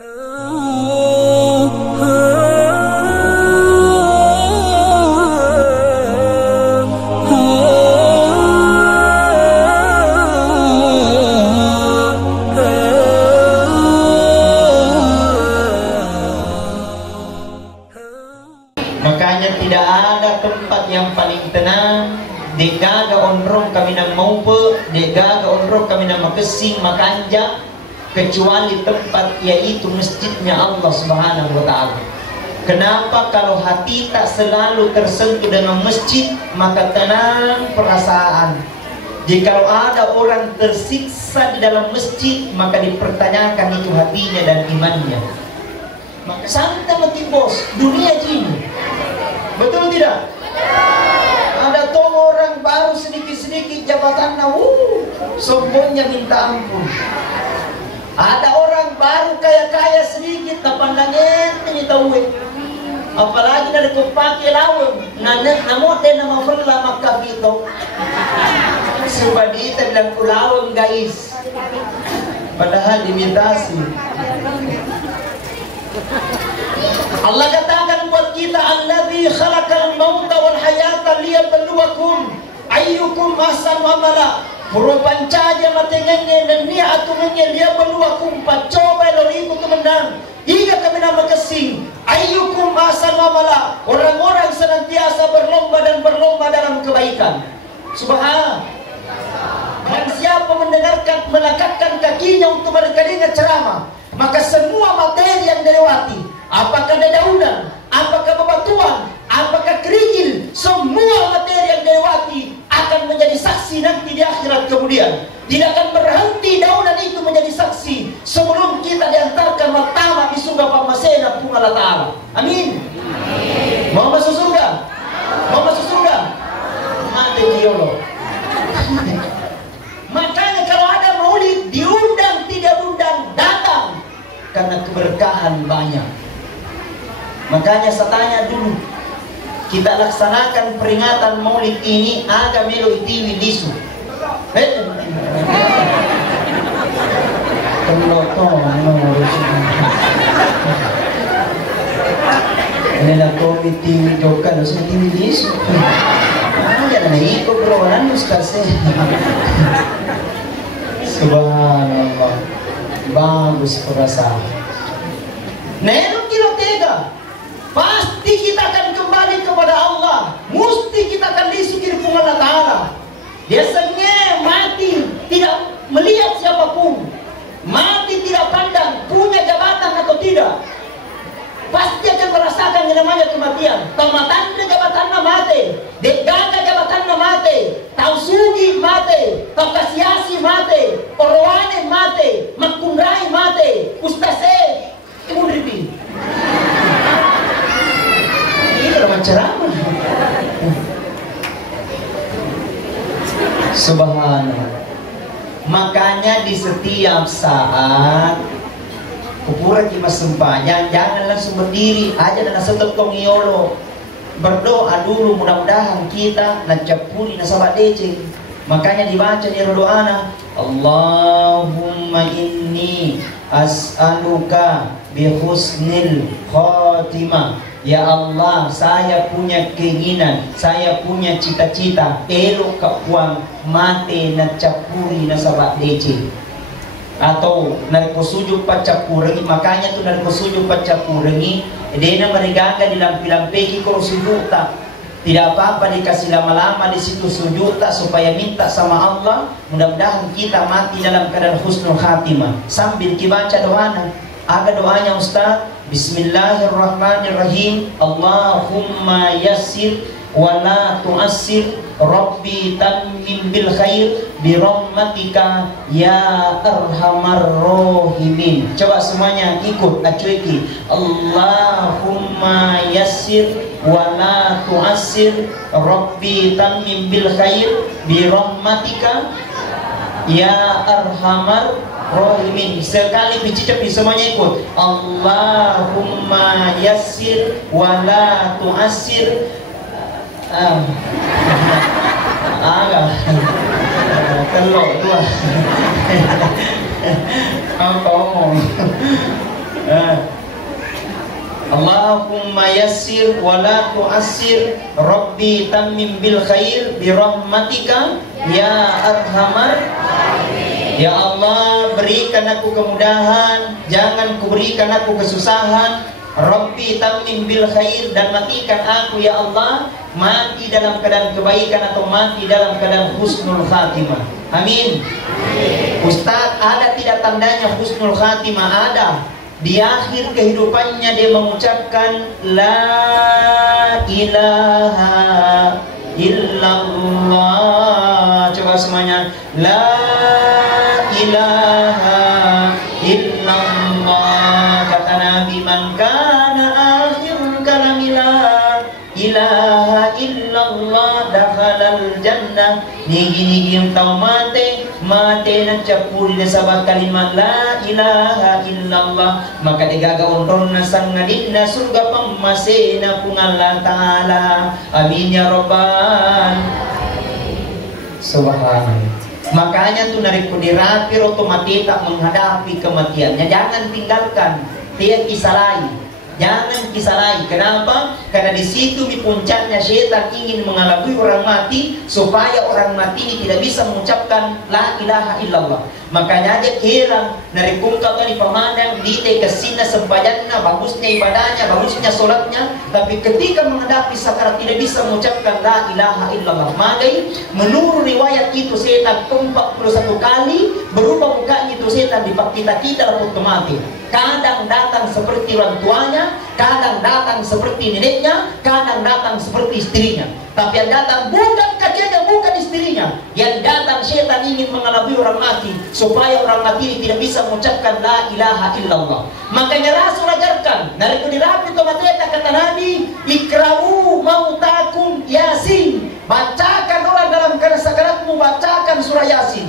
Makanya tidak ada tempat yang paling tenang. Degaga onrong kami nang maupe, degaga onrong kami nang makesing makanja, kecuali tempat yaitu masjidnya Allah Subhanahu wa Ta'ala. Kenapa? Kalau hati tak selalu tersentuh dengan masjid, maka tenang perasaan. Jika ada orang tersiksa di dalam masjid, maka dipertanyakan itu hatinya dan imannya. Maka santai mati bos, dunia jini. Betul tidak? Ada tuh orang baru sedikit-sedikit jabatannya, sombongnya minta ampun. Ada orang baru kaya-kaya sedikit, tak pandang ente tahu. Apalagi dari kepake lawang, namo dan nama verla maka itu. Sebab dia bilang kulawang guys, padahal imitasi. Allah katakan buat kita, Allazi khalaqal mauta wal hayata liyabluwakum ayyukum ahsanu amala. Purupancaja matengenge dan ni'atumenge liyabluwakum, pacoba loriku temenang hingga kami nama kesing ayyukum ahsanu amala. Orang-orang senantiasa berlomba dan berlomba dalam kebaikan. Subhanallah. Dan siapa mendengarkan, melangkahkan kakinya untuk mendengar ceramah, maka semua materi yang dilewati, apakah dedaunan, apakah bebatuan, apakah kerikil, semua materi yang dilewati akan menjadi saksi nanti di akhirat kemudian. Tidak akan berhenti daunan itu menjadi saksi sebelum kita diantarkan pertama di surga pamasena pun Allah Ta'ala. Amin. Mau masuk surga? Mau masuk surga? Mati diolo. Makanya kalau ada maulid, diundang tidak undang, datang, karena keberkahan banyak. Makanya saya tanya dulu, kita laksanakan peringatan maulid ini agak melo itiwi disu. Ini lah kopi tiwi jokan, usah tiwi disu. Jangan ikut bro, nanus kasih. Subhanallah, bagus perasaan. Nenok kilo tega, pasti kita akan kembali kepada Allah. Mesti kita akan disukir Allah Ta'ala. Biasanya mati tidak melihat siapapun, mati tidak pandang punya jabatan atau tidak. Pasti akan merasakan yang namanya kematian. Tamatan jabatan mati, degaga jabatan mati, tau sugi mati, tau kasiasi mati, orwane mati, makundrai mati, ustase imudripi. Ini kalau ceramah. Subhanallah. Makanya di setiap saat kupura kita sembahyang, jangan langsung berdiri aja dan setel kongiolo. Berdoa dulu, mudah-mudahan kita nancapuri nasabat decing. Makanya dibaca di doana, Allahumma inni as'aluka bihusnil khatimah. Ya Allah, saya punya keinginan, saya punya cita-cita elok kapuang mate nancapuri nasabat decing. Atau narko sujud pacapurengi, makanya tuh narko sujud pacapurengi dena meregaga di lampi-lampi kalau sujud tak, tidak apa-apa dikasih lama-lama di situ sujud tak, supaya minta sama Allah mudah-mudahan kita mati dalam keadaan husnul khatimah. Sambil dibaca doanya, ada doanya Ustaz, Bismillahirrahmanirrahim, Allahumma yassir wa la tu'assir, Rabbi tammim bil khair bi rahmatika ya arhamar rahimin. Coba semuanya ikut acuiki. Allahumma yassir wa la tu'assir, Rabbi tammim bil khair bi rahmatika ya arhamar rahimin. Sekali dicapi semuanya ikut. Allahumma yassir wa la tu'assir. Agak telur dua. Apa omong? Allahumma yassir wa la tu'assir, Rabbi tammim bil khair bi rahmatika ya arhamar. Ya Allah, berikan aku kemudahan, jangan kuberikan aku kesusahan. Rabbi tammim bil khair, dan matikan aku ya Allah mati dalam keadaan kebaikan atau mati dalam keadaan husnul khatimah. Amin. Ustaz, ada tidak tandanya husnul khatimah? Ada. Di akhir kehidupannya dia mengucapkan la ilaha illallah. Coba semuanya, la ilaha illallah. Kata Nabi, man kana akhirul kalami la ilaha illallah dakhalal jannah. Nigi yang tahu mate na capuri na sabah kalimat la ilaha illallah, maka digagaon na sang nadin na surga pamasena kung Allah Ta'ala. Amin ya Rabbal. Subhanallah. Makanya tuh narik dirapi otomatis tak menghadapi kematiannya. Jangan tinggalkan, dia kisalahi. Jangan kisalahi. Kenapa? Karena di situ di puncaknya setan ingin mengalami orang mati supaya orang mati ini tidak bisa mengucapkan la ilaha illallah. Makanya aja heran dari kungkap di pemandang di kesina sempajannya, bagusnya ibadahnya, bagusnya solatnya, tapi ketika menghadapi sakarat tidak bisa mengucapkan la ilaha illallah. Maka menurut riwayat itu setan 41 kali berubah mukanya itu setan di kita dalam waktu mati. Kadang datang seperti orang tuanya, kadang datang seperti neneknya, kadang datang seperti istrinya. Tapi yang datang bukan kakinya, bukan istrinya. Yang datang setan ingin mengalami orang mati supaya orang mati ini tidak bisa mengucapkan la ilaha illallah. Makanya Rasul ajarkan, dari dirapi tomateta kata Nabi, ikra'u mautakum yasin. Bacakan orang dalam keadaan sakaratmu, bacakan surah Yasin.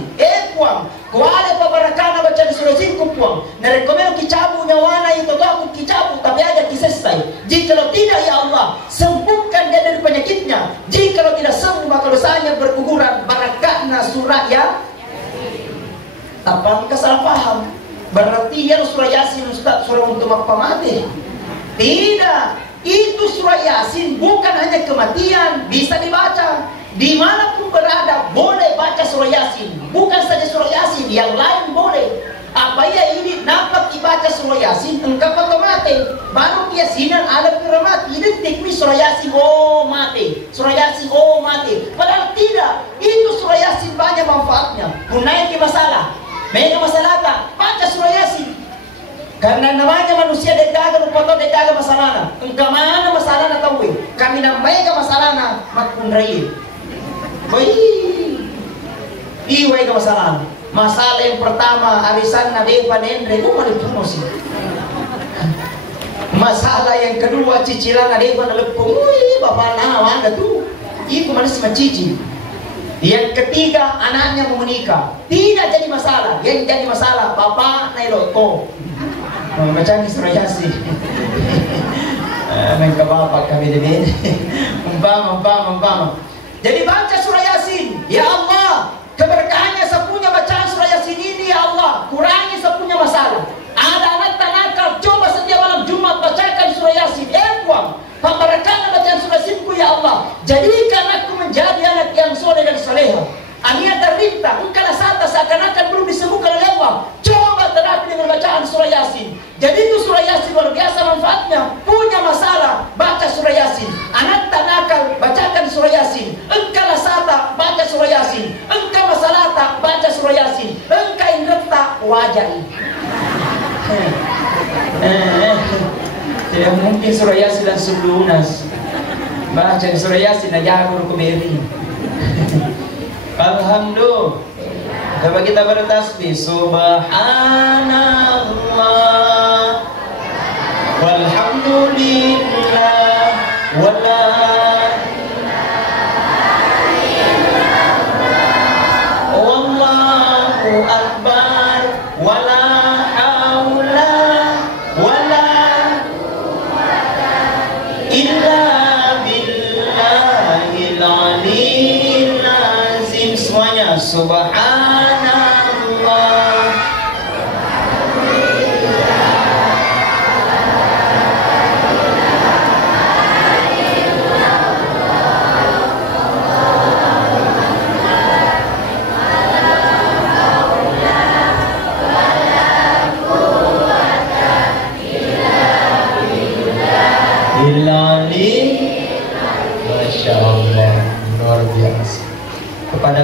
Puang, kuala pabarakana baca di surah Yasin puang. Narekomeno kicabu nyawana itu aku kicabu tapi aja kisestai. Jikalau tidak ya Allah, sembuhkan dia dari penyakitnya. Jikalau tidak sembuh maka dosanya berguguran. Barakatna surah ya. Apakah salah paham? Berarti ya surah Yasin Ustaz surah untuk mati? Tidak. Itu surah Yasin bukan hanya kematian, bisa dibaca dimanapun berada, boleh baca surah Yasin. Bukan saja surah Yasin, yang lain boleh. Apa ya ini dapat dibaca surah Yasin engkau atau mati, baru Yasinan ada mati. Ini surah Yasin oh mati, surah Yasin oh mati. Padahal tidak, itu surah Yasin banyak manfaatnya. Punai ke masalah, mega masalah tak baca surah Yasin. Karena namanya manusia dedaga rupato dedaga masalahna. Engkau mana masalahna tahu? Kami namanya masalahna makun rai. Iwai ke masalah. Masalah yang pertama arisan nade panendre itu mana promosi. Masalah yang kedua cicilan nade panlepung. Bapak nawa tu. Ibu mana si macici. Yang ketiga anaknya mau menikah. Tidak jadi masalah. Yang jadi masalah bapak nailoto. Macam ni surah Yasin. Mereka bapak kami jadi umpama. Jadi baca surah Yasin. Ya Allah, keberkahannya sepunya bacaan surah Yasin ini ya Allah. Kurangi sepunya masalah. Ada anak nakal, coba setiap malam Jumat bacakan surah Yasin. Puang, pembarakan bacaan surah Yasin-Ku ya Allah. Jadikan aku menjadi anak yang soleh dan soleha. Ania terlinta, engkau sata seakan-akan belum disembuhkan oleh Allah. Coba terapi dengan bacaan surah Yasin. Jadi itu surah Yasin luar biasa manfaatnya. Punya masalah, baca surah Yasin. Anak tak nakal, bacakan surah Yasin. Engkau sata, baca surah Yasin. Engkau masalah tak, baca surah Yasin. Engkau ingreta, wajahi. Tidak mungkin surah Yasin dan seblunas. Baca surah Yasin aja aku keberi. Alhamdulillah. Coba kita bertasbih. Subhanallah walhamdulillah wala wallahu akbar wala haula wala illa billahil aliyyil azim. Semuanya subhanallah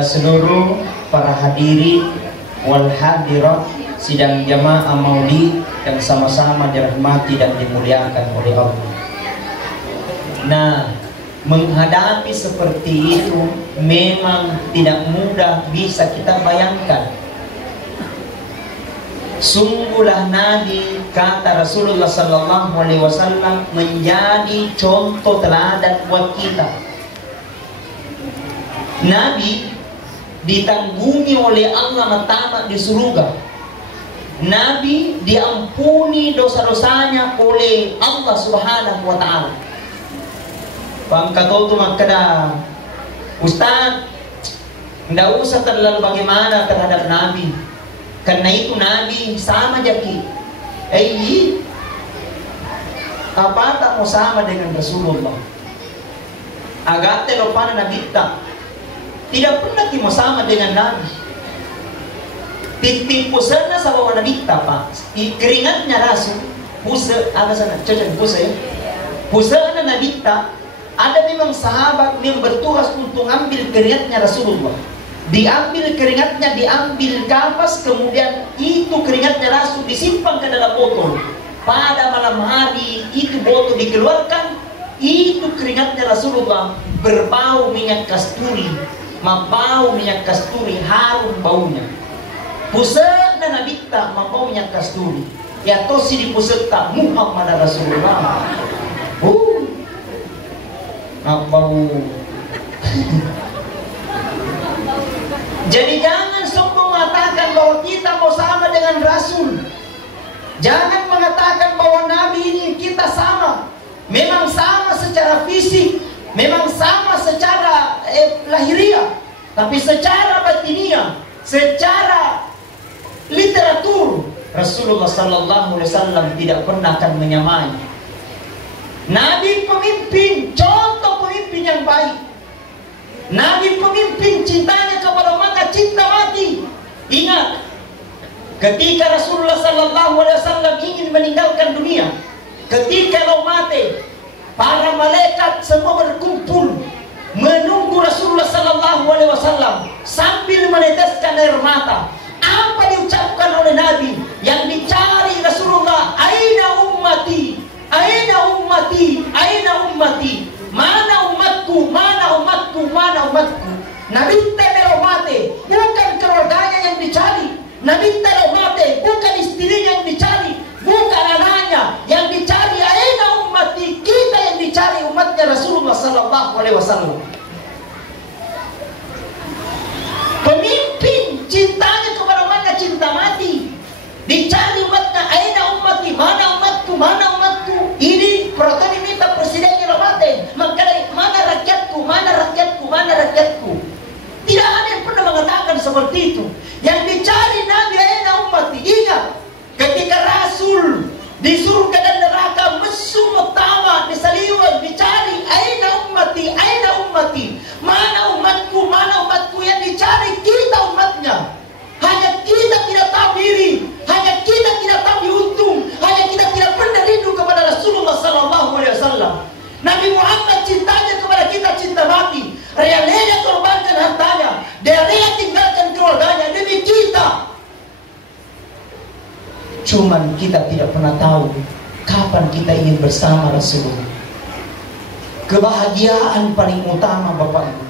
seluruh para hadiri wal hadirat sidang jamaah maulid yang sama-sama dirahmati dan dimuliakan oleh Allah. Nah, menghadapi seperti itu memang tidak mudah bisa kita bayangkan. Sungguhlah Nabi, kata Rasulullah sallallahu alaihi wasallam, menjadi contoh teladan buat kita. Nabi ditanggungi oleh Allah matamat di surga. Nabi diampuni dosa-dosanya oleh Allah Subhanahu wa taala. Pangkat itu makna Ustaz, tidak usah terlalu bagaimana terhadap Nabi. Karena itu Nabi sama jaki. Apa tak mau sama dengan Rasulullah? Agak telopana Nabi tak. Tidak pernah kita mau sama dengan Nabi. Tipu sana sa bawah Nabi tak pak. Keringatnya Rasul. Pusa apa sana? Cocok pusa ya. Pusa na Nabi tak. Ada memang sahabat yang bertugas untuk ambil keringatnya Rasulullah. Diambil keringatnya, diambil kapas, kemudian itu keringatnya Rasul disimpan ke dalam botol. Pada malam hari itu botol dikeluarkan, itu keringatnya Rasulullah berbau minyak kasturi, membau minyak kasturi, harum baunya. Pusat dan Nabi tak membau minyak kasturi. Ya tosi di pusat tak Muhammad Rasulullah. Bau. Jadi jangan sombong mengatakan bahwa kita mau sama dengan Rasul. Jangan mengatakan bahwa Nabi ini kita sama. Memang sama secara fisik, memang sama secara lahiriah, tapi secara batiniah, secara literatur Rasulullah sallallahu alaihi wasallam tidak pernah akan menyamai. Nabi pemimpin, contoh pemimpin yang baik. Nabi pemimpin, cintanya kepada umatnya cinta mati. Ingat, ketika Rasulullah sallallahu alaihi wasallam ingin meninggalkan dunia, ketika lo mati, para malaikat semua berkumpul menunggu Rasulullah sallallahu alaihi wasallam sambil meneteskan air mata. Apa diucapkan oleh Nabi? Yang dicari Rasulullah, aina ummati, aina ummati, aina ummati. Mana umatku, mana umatku, mana umatku. Nabi telo mate, bukan keluarganya yang dicari. Nabi telo mate, bukan istrinya yang dicari, bukan anaknya yang dicari. Aina ummati, kita yang dicari, umatnya Rasulullah sallallahu alaihi wasallam. Pemimpin, cintanya kepada umatnya cinta mati. Dicari umatnya, aina ummati, mana umatku, mana umatku. Ini proton minta presidennya mati. Makanya mana rakyatku, mana rakyatku, mana rakyatku. Tidak ada yang pernah mengatakan seperti itu. Yang dicari Nabi aina ummati. Ingat, ketika Rasul di surga dan neraka mesum utama disaliwan dicari aina ummati, aina ummati. Mana umatku, mana umatku. Yang dicari kita umatnya. Hanya kita tidak tahu diri, hanya kita tidak tahu diuntung, hanya kita tidak pernah rindu kepada Rasulullah sallallahu alaihi wasallam. Nabi Muhammad cintanya kepada kita cinta mati. Rela korbankan hartanya, dia rela tinggalkan keluarganya demi kita. Cuman kita tidak pernah tahu kapan kita ingin bersama Rasulullah. Kebahagiaan paling utama Bapak Ibu,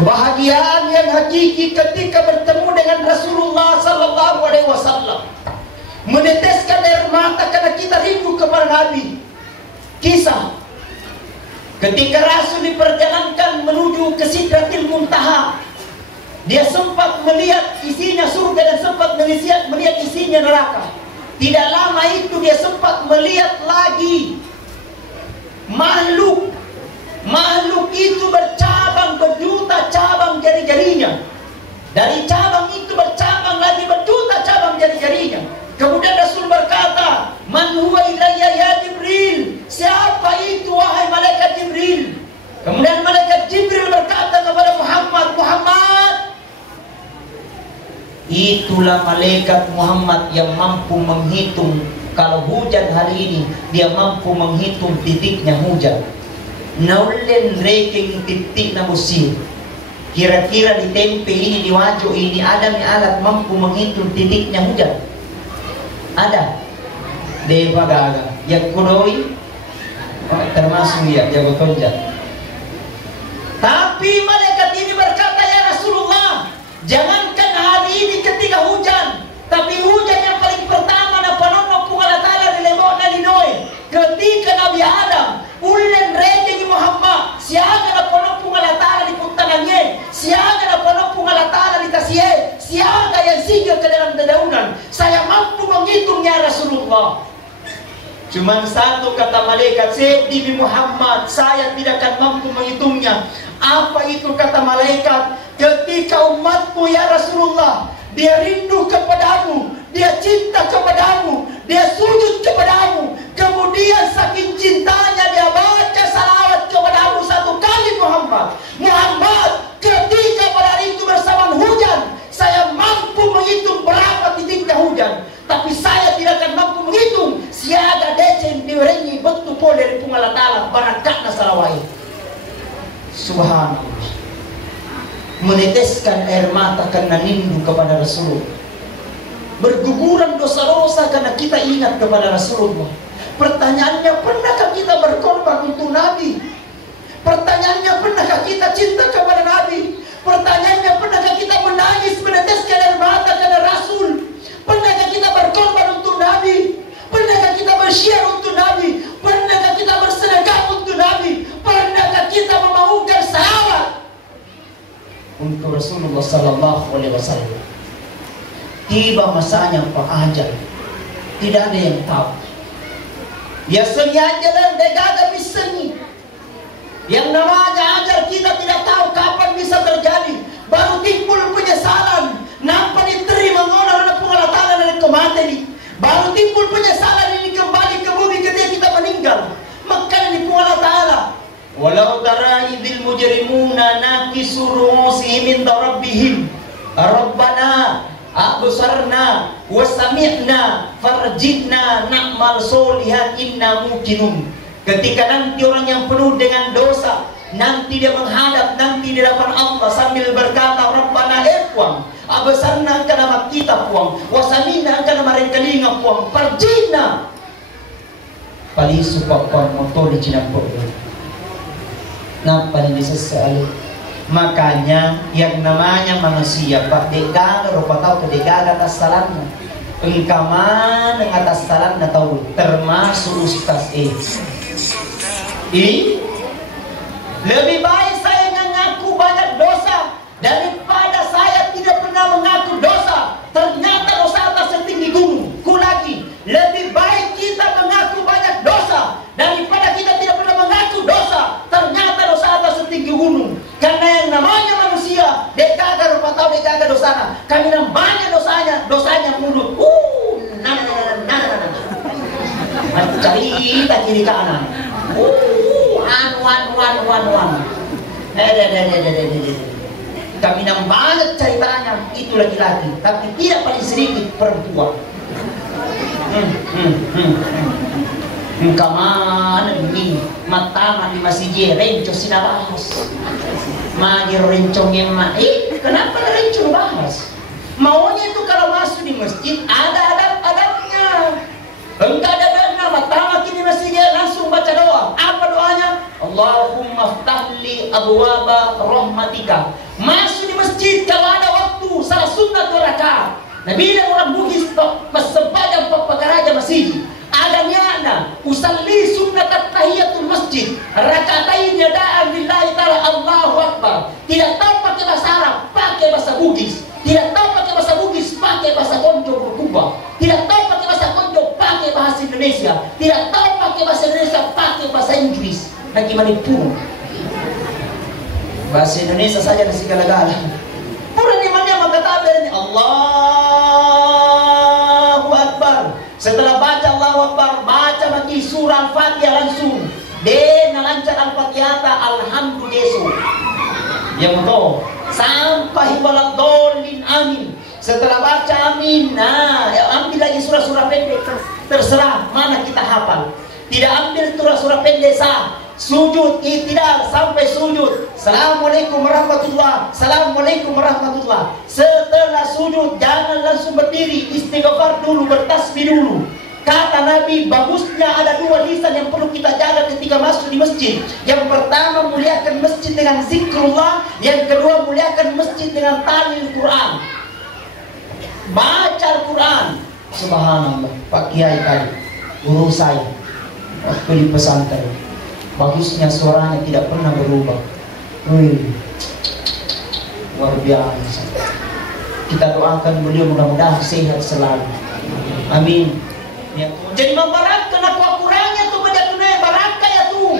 kebahagiaan yang hakiki ketika bertemu dengan Rasulullah sallallahu alaihi wasallam, meneteskan air mata karena kita rindu kepada Nabi. Kisah ketika Rasul diperjalankan menuju ke Sidratil Muntaha, dia sempat melihat isinya surga dan sempat melihat isinya neraka. Tidak lama itu dia sempat melihat lagi makhluk itu bercabang, berjuta cabang jari-jarinya. Dari cabang itu bercabang lagi berjuta cabang jari-jarinya. Kemudian Rasul berkata, "Man huwa ilayya ya Jibril?" Siapa itu wahai malaikat Jibril? Kemudian malaikat Jibril berkata kepada Muhammad, "Muhammad, itulah malaikat Muhammad yang mampu menghitung kalau hujan hari ini, dia mampu menghitung titiknya hujan. Naulen reking titik na musir. Kira-kira di tempe ini, di wajo ini, ada alat mampu menghitung titiknya hujan? Ada? Dewa gaga. Yang kudoi, termasuk ya, jago tonjak. Tapi malaikat ini berkata, ya Rasulullah, jangankan hari ini ketika hujan, tapi hujan yang paling pertama na panonok kung Allah Ta'ala nilemok na linoy. Ketika Nabi Adam, ulen rejeng Muhammad, siaga na panonok kung Allah Ta'ala di puntangannya, siaga na panonok kung Allah Ta'ala di tasye, siaga yang singgah ke dalam dedaunan. Saya mampu menghitungnya Rasulullah. Cuma satu kata malaikat, Sayyidi Muhammad, saya tidak akan mampu menghitungnya. Apa itu kata malaikat? Ketika umatmu ya Rasulullah, dia rindu kepadamu, dia cinta kepadamu, dia sujud kepadamu, kemudian saking cintanya dia baca salawat kepadamu 1 kali Muhammad. Muhammad, ketika pada hari itu bersamaan hujan, saya mampu menghitung berapa titiknya hujan. Tapi saya tidak akan mampu menghitung siaga decen diwerengi betul po dari Allah Ta'ala barakatna salawai. Subhanallah. Meneteskan air mata karena rindu kepada Rasulullah. Berguguran dosa-dosa karena kita ingat kepada Rasulullah. Pertanyaannya, pernahkah kita berkorban untuk Nabi? Pertanyaannya, pernahkah kita cinta kepada Nabi? Pertanyaannya, pernahkah kita menangis meneteskan air mata karena Rasul? Pernahkah kita berkorban untuk Nabi? Pernahkah kita bersyiar untuk Nabi? Pernahkah kita bersedekah untuk Nabi? Pernahkah kita memaukan salawat untuk Rasulullah Sallallahu Alaihi Wasallam? Tiba masanya Pak Ajal, tidak ada yang tahu. Ya seni ajaran degaga biseni. Yang namanya ajal kita tidak tahu kapan bisa terjadi. Baru timbul penyesalan. Nampak diterima mengolah Allah Ta'ala dari kematian. Baru timbul penyesalan ini kembali ke bumi ketika kita meninggal. Maka ini Allah Ta'ala, walau tara idil mujrimuna nakisu ru'usihim inda rabbihim Rabbana absarna wa sami'na farjidna na'mal solihan inna muqinun. Ketika nanti orang yang penuh dengan dosa, nanti dia menghadap nanti di hadapan Allah sambil berkata, Rabbana ekwang absarna kana makita puang wa sami'na kana marengkalinga puang farjidna palisu papuang motor di Cina puang. Napa ini sesali? Makanya yang namanya manusia Pak degaga rupa tahu ke degaga atas salamnya engkaman dengan atas salamnya tahu termasuk ustaz lebih baik saya mengaku banyak dosa daripada saya tidak pernah mengaku dosa. Ternyata dosa atas setinggi gunung. Kulagi, lebih baik kita mengaku banyak dosa daripada kita tidak pernah mengaku dosa. Ternyata dosa atas setinggi gunung. Karena yang namanya manusia, degaga rupa tahu degaga dosana. Kami namanya dosanya mulut. Cerita kiri kanan. Kami yang banyak ceritanya itu laki-laki, tapi tidak paling sedikit perempuan. Kemana ini mata mati masih renco sinabahas. Magi rencong yang kenapa rencong bahas? Maunya itu kalau masuk di masjid ada adab-adabnya. Enggak ada dana mata kini masih langsung baca doa. Apa doanya? Allahumma ftahli abwaba rahmatika. Masuk di masjid kalau ada waktu salah sunnah 2 rakaat. Nabi dan orang Bugis sembahyang papagaraja masjid. Adanya ana usalli sunnat tahiyatul masjid rakaatain yada'an lillahi ta'ala Allahu Akbar. Tidak tahu pakai bahasa Arab, pakai bahasa Bugis. Tidak tahu pakai bahasa Bugis, pakai bahasa Konjo berkubah. Tidak tahu pakai bahasa Konjo, pakai bahasa Indonesia. Tidak tahu pakai bahasa Indonesia, pakai bahasa Inggris. Lagi manipur. Bahasa Indonesia saja nasi segala-gala. Pura di mana mengatakan Allahu Akbar. Setelah baca Allahu Akbar, baca maki surah Al-Fatihah langsung. Dan lancar Al-Fatihah alhamdulillah. Yang betul. Sampai balak dolin amin. Setelah baca amin, ambil lagi surah-surah pendek. Terserah mana kita hafal. Tidak ambil surah-surah pendek sah. sujud i'tidal sampai sujud. Assalamualaikum warahmatullah, assalamualaikum warahmatullah. Setelah sujud jangan langsung berdiri, istighfar dulu, bertasbih dulu. Kata Nabi, bagusnya ada dua lisan yang perlu kita jaga ketika masuk di masjid. Yang pertama, muliakan masjid dengan zikrullah. Yang kedua, muliakan masjid dengan talil Quran, baca Al-Quran. Subhanallah, Pak Kiai tadi, guru saya waktu di pesantren, bagusnya suaranya tidak pernah berubah. Wih, luar biasa. Kita doakan beliau mudah-mudahan sehat selalu. Amin. Ya, jadi membarakkan aku kurangnya tuh benda tunai barakah ya tuh.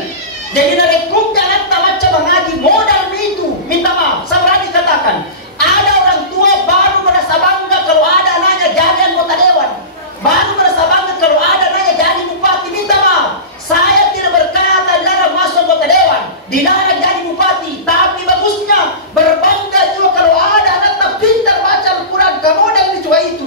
Jadi narekum jangan baca mengaji modal itu. Minta maaf, saya berani katakan, ada orang tua baru merasa bangga kalau ada anaknya jadi anggota dewan. Baru merasa bangga kalau ada anaknya jadi bupati. Minta maaf, saya tidak berkata dilarang masuk anggota dewan, dilarang jadi bupati. Tapi bagusnya berbangga juga kalau ada anak pintar baca Al-Quran. Kamu modal itu.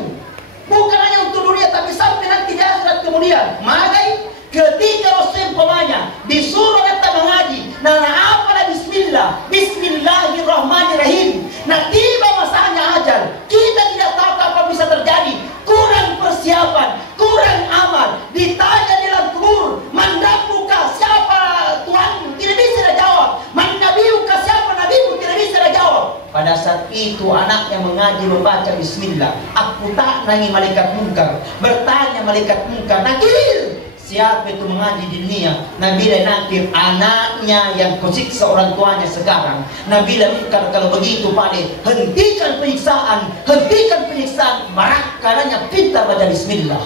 Bukan hanya untuk dunia, tapi sampai nanti di akhirat kemudian. Maka ketika Rasul pemanya disuruh datang mengaji, nah apalah bismillah, bismillahirrahmanirrahim. Nah tiba masanya ajal, kita tidak tahu apa bisa terjadi. Kurang persiapan, kurang amal. Ditanya di dalam kubur, man rabbuka, siapa Tuhanmu? Tidak bisa jawab. Man nabiyuka, siapa nabimu? Tidak bisa jawab. Pada saat itu anaknya mengaji membaca bismillah. Aku tak nangi malaikat munkar. Bertanya malaikat munkar, Nakir, siapa itu mengaji di dunia? Nabila Nakir, anaknya yang kusiksa orang tuanya sekarang. Nabila munkar, kalau begitu Pak, hentikan penyiksaan, hentikan penyiksaan. Marakananya pintar baca bismillah.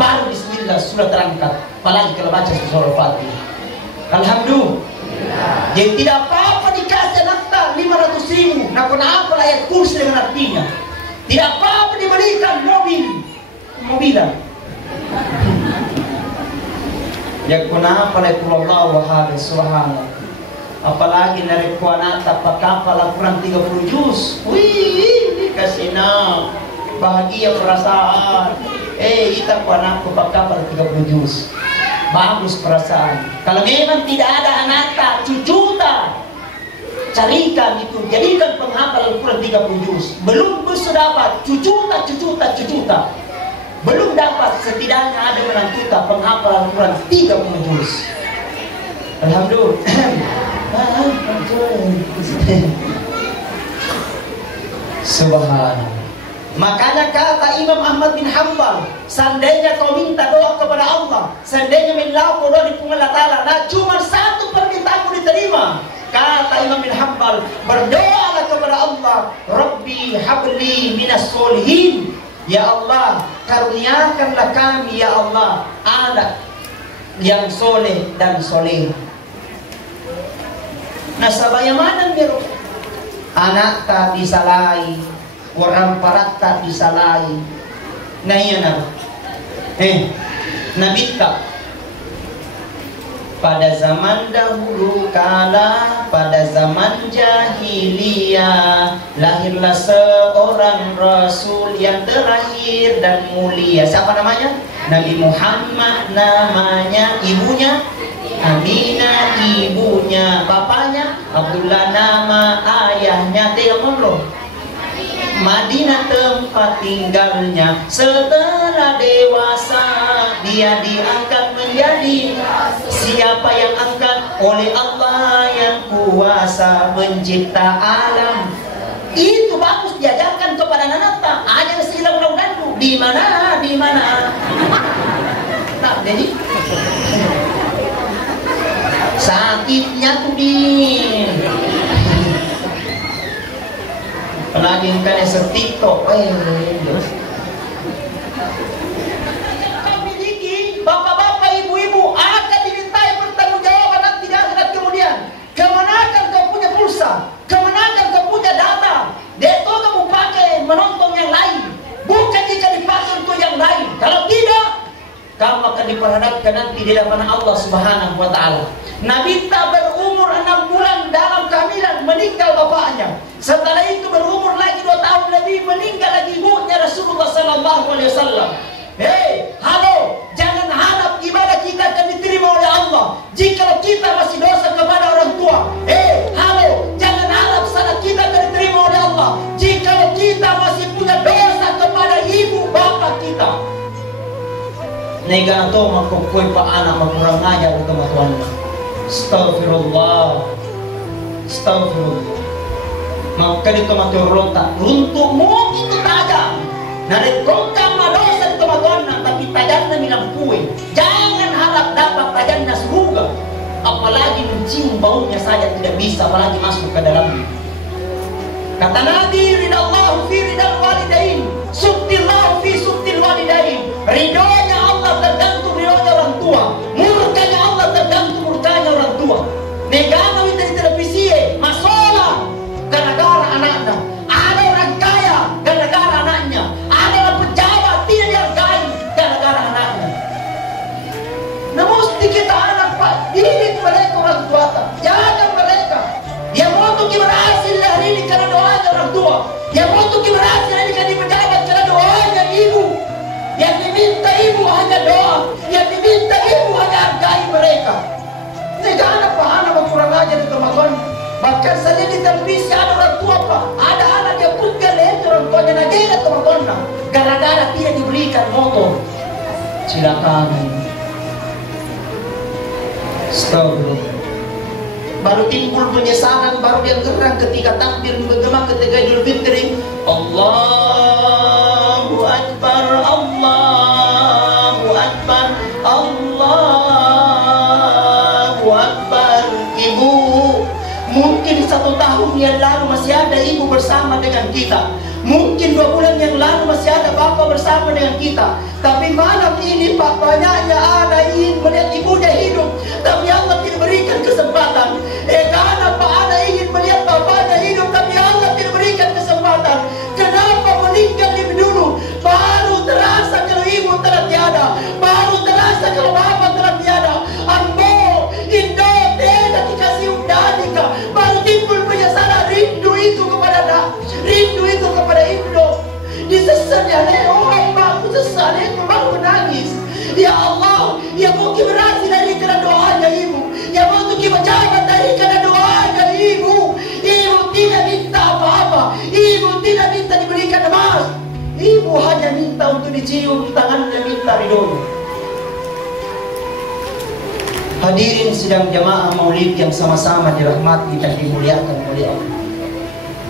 Baru bismillah sudah terangkat. Apalagi kalau baca surah Al-Fatihah. Alhamdulillah. Jadi tidak apa-apa dikasih nakta 500.000. Nah kenapa ayat kursi dengan artinya? Tidak apa-apa diberikan mobilan. Ya kenapa Allah wahai subhanallah. Apalagi dari kuanata pakapal Al-Quran 30 juz. Wih, dikasih bahagia perasaan. Kita kuanata pakapal 30 juz. Bagus perasaan. Kalau memang tidak ada anak cucuta, carikan itu, jadikan penghafal Al-Quran 30 juz. Belum bisa dapat cucuta. Belum dapat, setidaknya ada menantuta penghafal Al-Quran 30 juz. Alhamdulillah. Subhanallah. Makanya kata Imam Ahmad bin Hanbal, seandainya kau minta doa kepada Allah, seandainya minta doa di Allah Ta'ala, nah cuma satu permintaanmu diterima. Kata Imam bin Hanbal, berdoalah kepada Allah, Rabbi habli minas solihin. Ya Allah, karuniakanlah kami ya Allah anak yang soleh dan soleh. Nah sabaya mana biro? Anak tak disalai, orang parat tak disalai. Nah iya nak. Nabi tak. Pada zaman dahulu kala, pada zaman jahiliyah, lahirlah seorang Rasul yang terakhir dan mulia. Siapa namanya? Nabi Muhammad namanya. Ibunya Aminah, ibunya. Bapaknya Abdullah, nama ayahnya Teomolo. Madinah tempat tinggalnya. Setelah dewasa dia diangkat menjadi siapa yang angkat? Oleh Allah yang kuasa mencipta alam. Itu bagus diajarkan kepada anak. Ajar silang dulu. Di mana? Nah, jadi sakitnya tuh di apalagi kan yang TikTok. Bapak-bapak, ibu-ibu akan dimintai pertanggungjawaban nanti di akhirat kemudian. Kemanakan kau punya pulsa? Kemanakan kau punya data? Itu kamu pakai menonton yang lain, bukan jika dipakai untuk yang lain. Kalau tidak, kamu akan diperhadapkan nanti di hadapan Allah Subhanahu wa Ta'ala. Nabi tak berumur 6 bulan dalam kehamilan meninggal bapaknya. Setelah itu berumur lagi 2 tahun lebih meninggal lagi ibunya Rasulullah sallallahu alaihi wasallam. Halo, jangan harap ibadah kita akan diterima oleh Allah jika kita masih Nega to magkukuy pa anak magkurang ajar ito matuan na. Astaghfirullah. Astaghfirullah. Maka dito maturunta. Runtuk mo itu tajam. Narikong kang madosa dito matuan na. Tapi tajam na nilang kuy. Jangan harap dapat tajam na surga. Apalagi mencium baunya saja tidak bisa. Apalagi masuk ke dalamnya. Kata Nabi, ridallahu fi ridal walidain, subtillahu fi subtil walidain. Ridhonya Allah tergantung ridhonya orang tua, murkanya Allah tergantung murkanya orang tua. Negara itu di televisi, masalah gara-gara anaknya. Ada orang kaya gara-gara anaknya. Ada orang pejabat tidak dihargai gara-gara anaknya. Nah, mesti kita anak Pak, didik mereka orang tua, jaga mereka. Yang mau tuh berhasil hari ini karena doanya orang tua. Yang mau tuh berhasil hari ini karena pejabat karena doanya ibu. Yang diminta ibu hanya doa. Yang diminta ibu hanya hargai mereka. Negara Pak, anak kurang ajar di teman-teman. Bahkan saja di televisi ada orang tua Pak. Ada anak yang putih leher orang tuanya negara teman-teman. Gara-gara tidak diberikan motor. Silakan. Astagfirullah. Baru timbul penyesalan, baru dia gerang ketika tampil bergema ketika Idul Fitri. Allahu Akbar, Allahu Akbar, Allahu Akbar. Ibu, mungkin 1 tahun yang lalu masih ada ibu bersama dengan kita. Mungkin 2 bulan yang lalu masih ada bapak bersama dengan kita. Tapi malam ini Pak, banyaknya anak ingin melihat ibunya hidup, tapi Allah tidak berikan kesempatan. Karena Pak, anak ingin melihat bapaknya hidup, tapi Allah tidak berikan kesempatan. Kenapa meninggal lebih dulu? Baru terasa kalau ibu telah tiada, baru terasa kalau bapak telah tiada. Ambo, Indo, tidak dikasih undadika. Baru timbul penyesalan, rindu itu kepada anak, rindu itu kepada Indo. Disesatnya orang bangku sesat itu baru menangis. Ya Allah, ya mungkin berhasil dari karena doanya ibu. Ya mungkin pejabat dari karena doanya ibu. Ibu tidak minta apa-apa. Ibu tidak minta diberikan emas. Ibu hanya minta untuk dicium tangannya, minta ridhonya. Hadirin sidang jamaah maulid yang sama-sama dirahmati dan dimuliakan oleh Allah.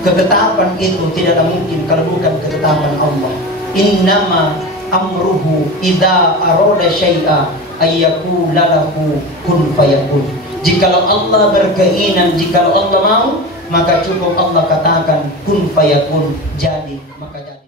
Ketetapan itu tidaklah mungkin kalau bukan ketetapan Allah. Innama amruhu idza arada syai'a ayyakula lahu kun fayakun. Jikalau Allah berkeinginan, jikalau Allah mau, maka cukup Allah katakan kun fayakun, jadi maka jadi.